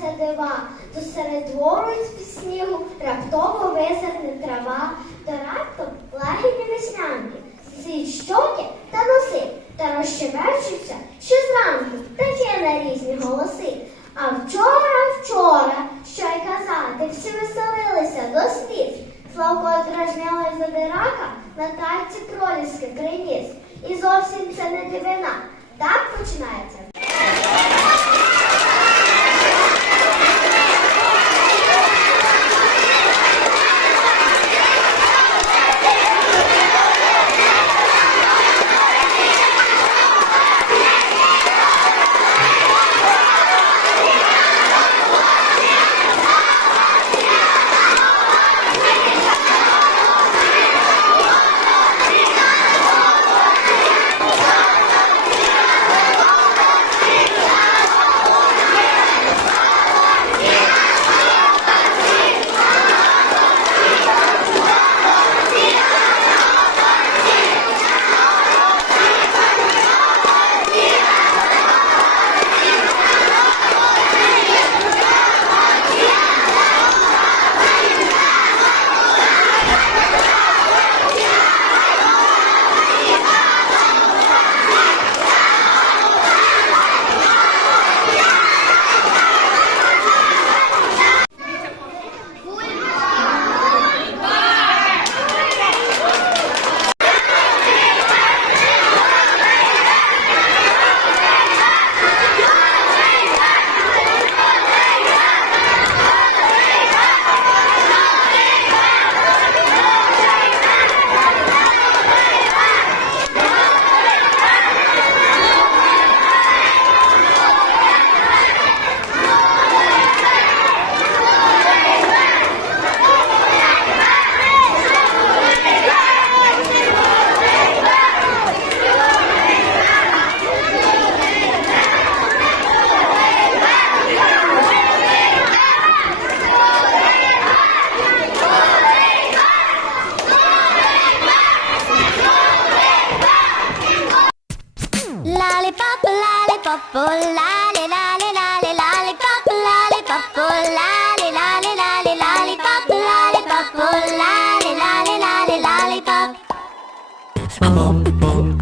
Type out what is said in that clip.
сталися дива, то серед двору з-під снігу раптово висерне трава, то раптом лагідні веснянки, зі щоки та носи, та розчеверчуться ще зранку, таке на різні голоси. А вчора, вчора, що й казати, всі веселилися до світ. Славко дражняли задирака на тарці кролівське приніс. І зовсім це не дивина. Так починається. Lollipop, oh, lolly, lolly, lolly, lollipop, lollipop, oh, lolly, lolly, lolly, lollipop, lollipop, oh, lolly, lolly, lolly, lollipop. I'm on